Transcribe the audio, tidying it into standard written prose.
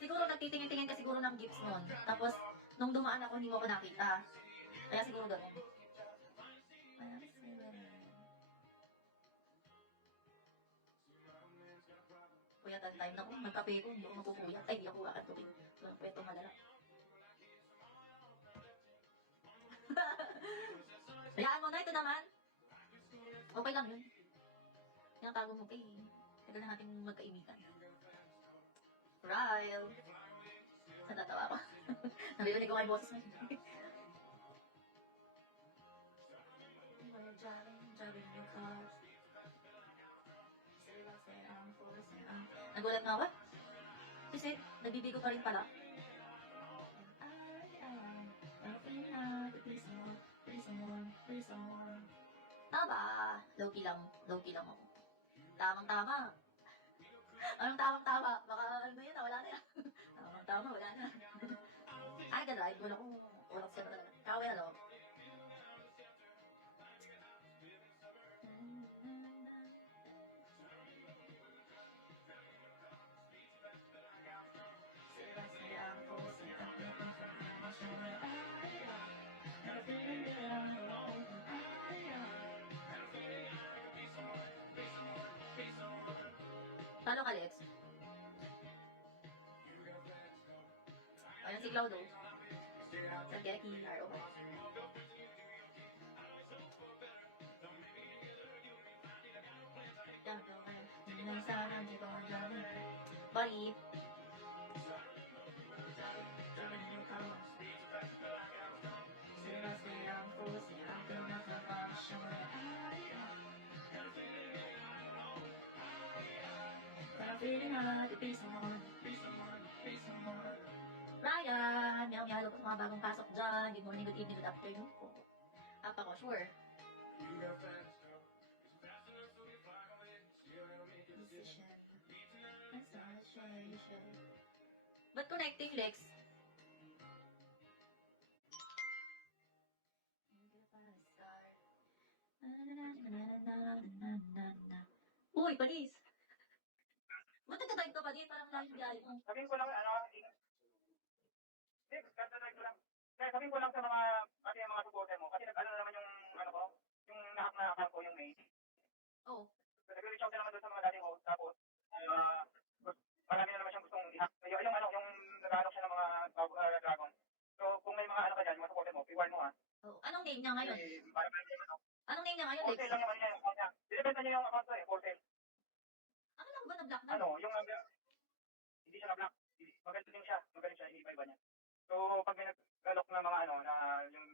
Siguro nagtitingin-tingin ka siguro ng gifts nun. Tapos, nung dumaan ako, hindi mo ako nakita. Kaya siguro ganun. Puyatan time na ko. Magkape ko, hindi ako mapupuyat. Ay, hindi ako kakatupin. Walang pwetong madala. Hayaan mo na, ito naman. Okay lang yun. Tinatago mo kay. Tagal na natin magkaibigan. Ryle. Natatawa ako. Naririnig ko kayo boses mo. We're driving your car. Nagulat nga ako. Kasi, nabibigo pa rin pala. Tama. Low-key lang. Low-key lang ako. Tamang-tama. Anong tamang-tama? Baka ano yun, wala na yan. Tamang-tama, wala na. Ay, ka-drive. Walang siya talaga. Kaway, ano? Talo ka, Lex. Ayan si Claudio. Sa Geki, RO. Bari. Ryan! Meow meow, hello po sa mga bagong pasok dyan. Good morning, good evening, good afternoon po. Apa ko, sure. Decision. Ba't connecting, Lex? Uy, palis! Ba't nagka-dive ka pa din? Parang layo biyahe mo. Sabihin ko lang, kaya sabihin ko lang sa mga, mga supporter mo, kasi nag-ano naman yung, yung nahak ko yung May. Oo. Nag-reach out naman doon sa mga dating host, tapos, marami na naman siyang gustong i-hack. Yung nag-ano siya ng mga dragon. So, kung may mga ka dyan, mga supporter mo, i-warn mo ha. Oh. Anong name niya ngayon? Para ano. Anong name niya ngayon, Lex? For sale lang naman niya yung account niya. Dinibenta niya yung account ko for sale. Ano lang ba na-block na? Hindi siya na-block. Magaling siya, i-iba niya. So, pag may nag-lock na mga na yung